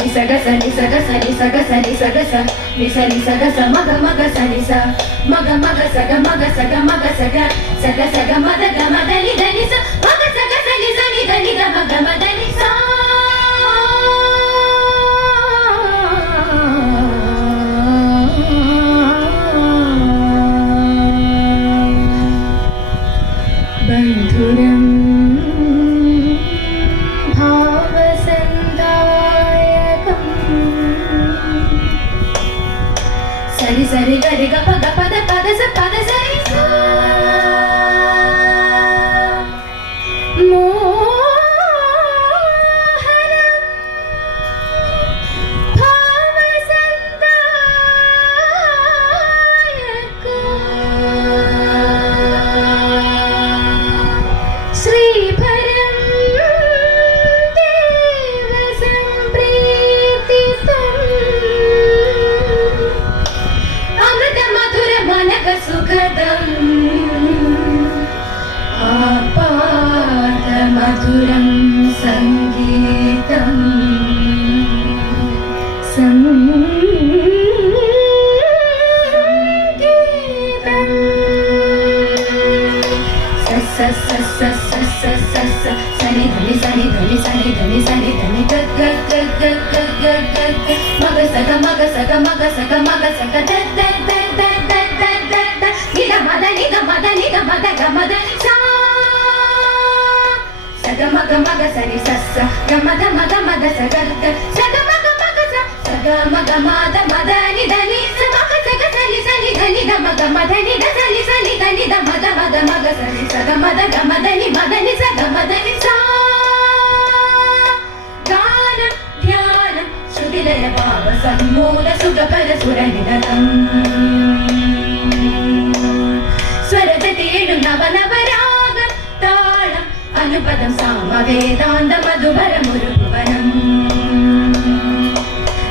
నిసగస నిసగస నిసగస నిసగస నిస నిసగస మగ మగ సనిస మగ మగ సగ మగ సగ మగ సగ సగ సగ మద గ మద ని ద ని స మగ సగ స ని స ని ద ని ద మగ మద ని స బంధురం సరి సరి గరి గ పద పద పద స పద సరి స మోహనం భావసందాయకం శ్రీభరం దేవ సంప్రీతితం సుఖదం ఆపాద మధురం సంగీతం సంగీతం స స స స స స స సని ధని సని ధని సని ధని సని ధని గ గ గ గ గ గ గ మగ సగ మగ సగ మగ సగ మగ సగ ద ద ద ద నిగ మద నిగ మద నిగ మద గ మద సా సగ మగ మగ సని సస్స గ మద మగ మద సగ గ సగ మగ మగ స సగ మగ మద మద ని ద ని స మగ సగ సని సని ధ ని ద మగ మద ని ద సని సని ధ ని ద మద మద మగ సని సగ మద గ మద ని మద ని స గ మద ని సా గానం ధ్యానం శృతిలయ భావ సమ్మూల సుగ పర సుర నిరతం സ്വരജതേഴും നവനവരാഗം താളം അനുപദം സാമവേദാന്ത മധുവരമുരുഭുവനം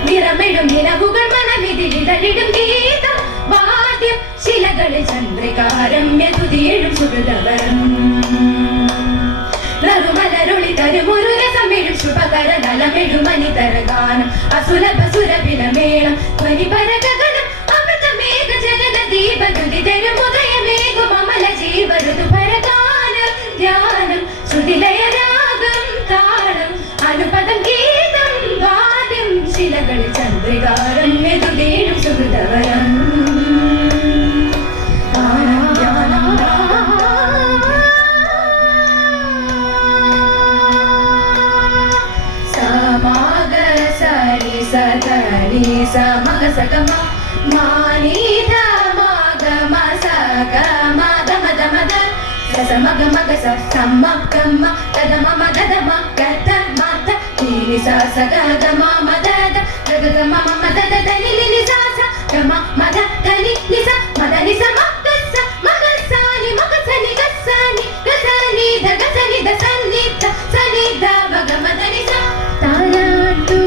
നിറമിടും നിലവുകൾ മനമിതിലിതളിടും ഗീതം വാദ്യം ശിലകളിൽ ചന്ദ്രികാരമ്യ തുതിയിടും സുഹൃതവരം നറുമലരുളി തരുമൊരു രസമിടും ശുഭകര നലമിടും അനിതരഗാനം അസുലഭ സുരഭിലമേളം ധ്വനിപരഗഗനം അമൃതമേഘ ജഗന ദീപതുതി തരുമുദയമേകും അമല ജീവരുതു പരഗാനം ധ്യാനം ശ്രുതിലയ രാഗം താളം അനുപദം ഗീതം വാദ്യം ശിലകളിൽ ചന്ദ്രികാരം മെതുതീടും സുഹൃതവരം సగని స మగ సగ మాని ధ మగ మ సగ మద మద మద స మగ మగ స సమ గమ గద మమ గద మ గద మద ని స సగ గ మ మద ద గద గ మ మద ద ద ని ని స స గ మ మద ద ని ని స మద ని స మగ స మగ స ని మగ స ని గ స ని గ స ని ధ గ స ని ధ స ని ధ స ని ధ మగ మద ని స తారాటు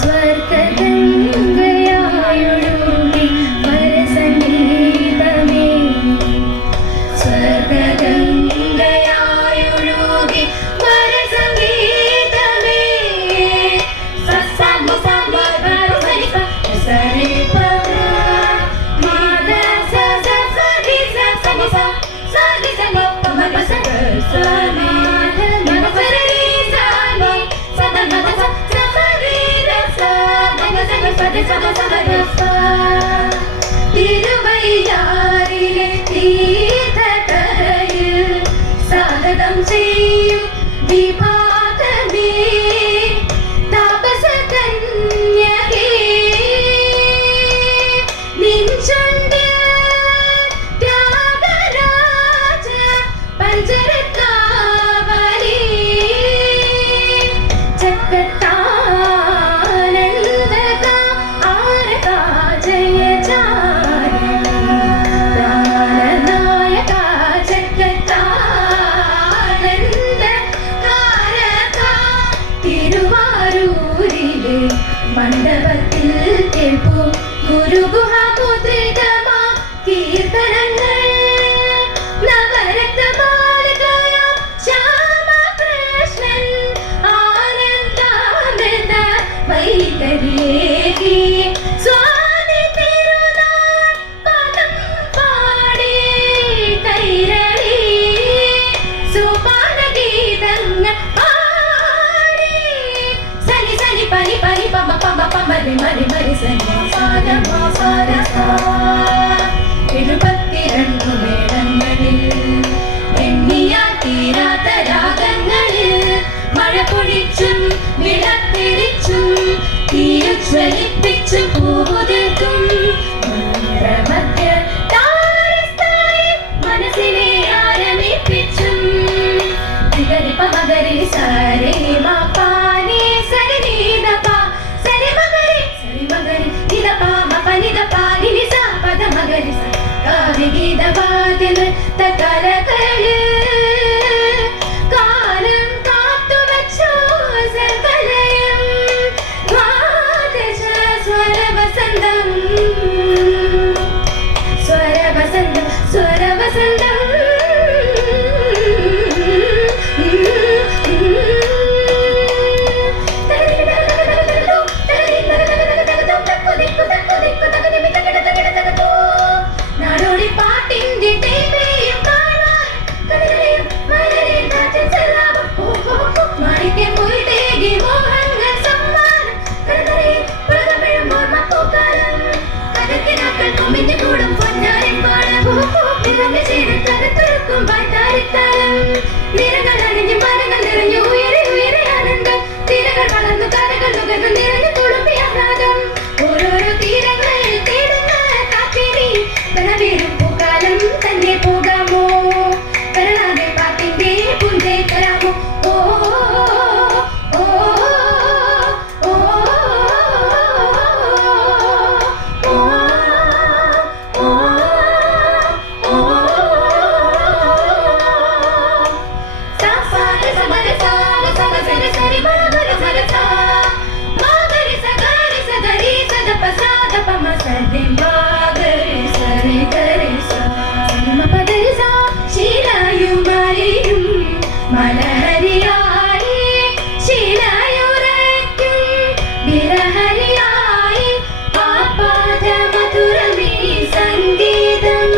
സ്വർഗ ഗുരുഗുഹാമുദ്രിതമാ കീർത്തനങ്ങൾ നവരത്നമാലകയാം ശ്യാമകൃഷ്ണൻ ആനന്ദാമൃത വൈതരേകി സ്വാതി തിരുനാൾ പദം പാടി കൈരളി സോപാനഗീതങ്ങൾ പാടി സനി സനി പനി പനി പമ പമ പമരി മരി മരി സനി സാര സാര സാ 72 മേളങ്ങളിൽ എണ്ണിയാൽ തീരാത്ത രാഗങ്ങളിൽ മഴ പൊഴിച്ചും വിളത്തിരിച്ചും തീയുജ്വലിപ്പിച്ചും പൂവുതിർക്കും മധ്യ താരസ്ഥായി മനസ്സിനെ ആരമിപ്പിച്ചും തികരി പമകരി സരേ മാ പാനി സരി നീത പാ സരി മകരി നിത പാ മ പനിത പാനി നിസ പദ മകരി സ കാവ്യഗീത വാദ്യന തകരകള് കാലം കാത്തുവച്ചോ സകലയം ദ്വാദശ സ്വരവസന്തം സ്വരവസന്തം സ്വരവസന്തം നാടോടി പാട്ടിന്റെ തേപ്പയും കാണാൻ കടലയും മലരെയും കാറ്റും ചെല്ലാവും മാണിക്യം പോയിട്ടേകി മോഹങ്ങൾ സമ്മാനം കടലയും പുറകപ്പെഴും ഓർമ്മപ്പൂക്കാലം കഥക്കിനാക്കൾ കുമിഞ്ഞു കൂടും പൊന്നാരിൻ പാടം നിറഞ്ഞു ചേരും കഥത്തുറക്കും വായ്ത്താരിത്താലം നിറങ്ങൾ അണിഞ്ഞു മരങ്ങൾ നിറഞ്ഞു ഉയരെ ഉയരെ ആനന്ദം തീരകൾ വളർന്നു കരകൾ നുകർന്നു നിറഞ്ഞു തുളുമ്പി ആഹ്ലാദം ഓരോരോ തീരങ്ങൾ തേടുന്ന കാത്തിരി കനവേറും പൂക്കാലം തന്നെ പോകാമോ കരണാകെ പാട്ടിന്റെ പുഞ്ചേ തരാമോ ഓ ഓ ഓ മലഹരിയായി ശീലയുറയ്ക്കും വിരഹരിയായി ആപാദ മധുരമീ സംഗീതം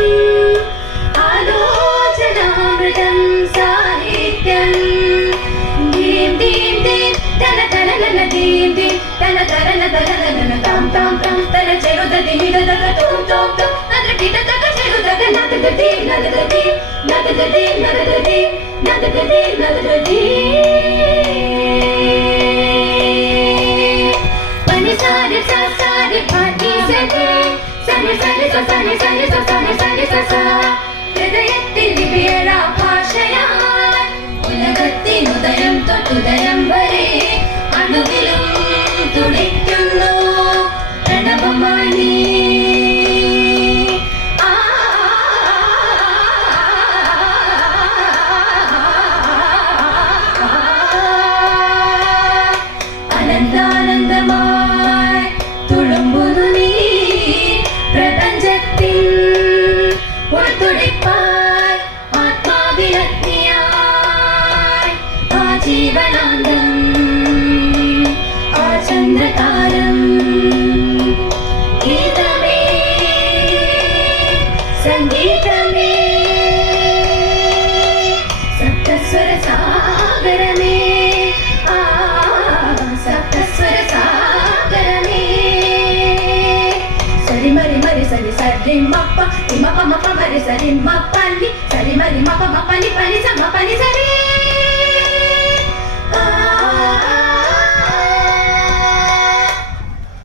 ആലോചനാമൃതം സാഹിത്യം ദീം ദീം ദീം തന തന നന ദീം ദീം തന തന തന നന താം താം താം തന ചെറുതതി നിരതക തൂം തൂം തൂം നദകിതക ചെറുതക നദദി നദദി നദദി നദദി നദദി നദദി പനി സാരി സ സാരി പാട്ടി സരി സനി സനി സ സനി സനി സ സനി സനി സ സ ഹൃദയത്തിൽ ദിവ്യര ഭാഷയാൽ ഉലകത്തിനുദയം തൊട്ടുദയം വരെ അണുവിലും തുടിക്കുന്നു പ്രണവമണി അനന്താനന്ദമായി തുളുമ്പുന്നു നീ പ്രപഞ്ചത്തിൻ ഉൾത്തുടിപ്പായി ആത്മാവിലഗ്നിയായി ആജീവനാന്തം ആ ചന്ദ്രതാരം ഗീതമേ സംഗീതമേ സപ്തസ്വര സാഗരമേ സപ്തസ്വര സാഗരമേ സരി മരി മരി സരി സരി മപ്പ മപ്പ മപ്പ മരി സരി മപ്പ നി സരി മരി മപ്പ മപ്പ നി പനി സ മപ്പ നി സ